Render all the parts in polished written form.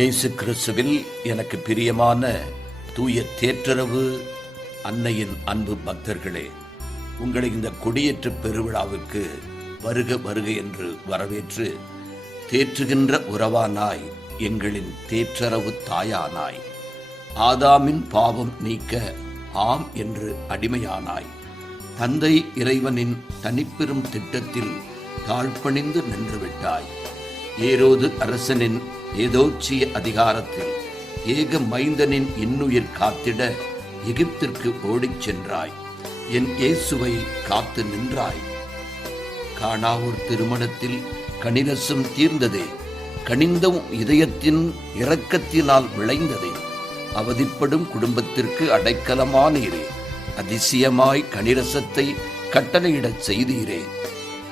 இயேசு கிறிஸ்துவில் எனக்கு பிரியமான தூய தேற்றரவு அன்னையின் அன்பு பக்தர்களே, உங்களை இந்த கொடியேற்று பெருவிழாவுக்கு வருக வருக என்று வரவேற்று, தேற்றுகின்ற உறவானாய், எங்களின் தேற்றரவு தாயானாய், ஆதாமின் பாவம் நீக்க ஆம் என்று அடிமையானாய், தந்தை இறைவனின் தனிப்பெரும் திட்டத்தில் தாழ்பணிந்து நின்றுவிட்டாய். ஏரோது அரசனின் ஏதோச்சிய அதிகாரத்தில் ஏக மைந்தனின் இன்னுயிர் காத்திட எகிப்திற்கு ஓடிச் சென்றாய். என் இயேசுவை காத்து நின்றாய். கானாவூர் திருமணத்தில் கனிரசம் தீர்ந்ததே, கனிந்தவும் இதயத்தின் இரக்கத்தினால் விளைந்ததே. அவதிப்படும் குடும்பத்திற்கு அடைக்கலமானீரே, அதிசயமாய் கனிரசத்தை கட்டளையிடச் செய்தீரே.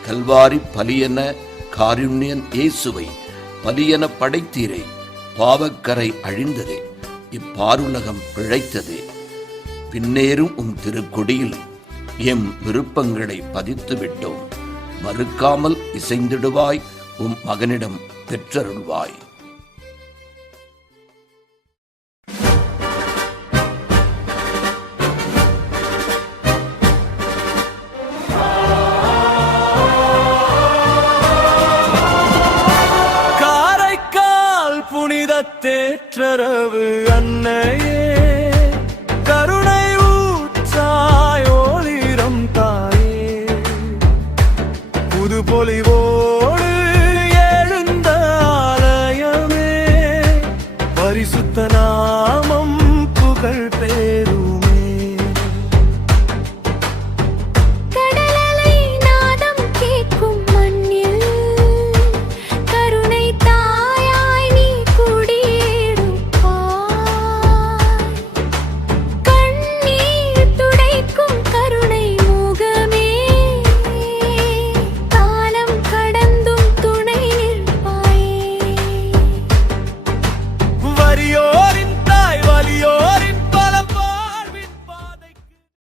கல்வாரி பலியென காருண்யன் இயேசுவை பலியென படைத்தீரே. பாவக்கரை அழிந்ததே, இப்பாருலகம் பிழைத்ததே. பின்னேறும் உம் திருக்கொடியில் எம் விருப்பங்களை பதித்து விட்டோம். மறுக்காமல் இசைந்திடுவாய், உம் மகனிடம் பெற்றருள்வாய். தேற்றரவு அன்னையே,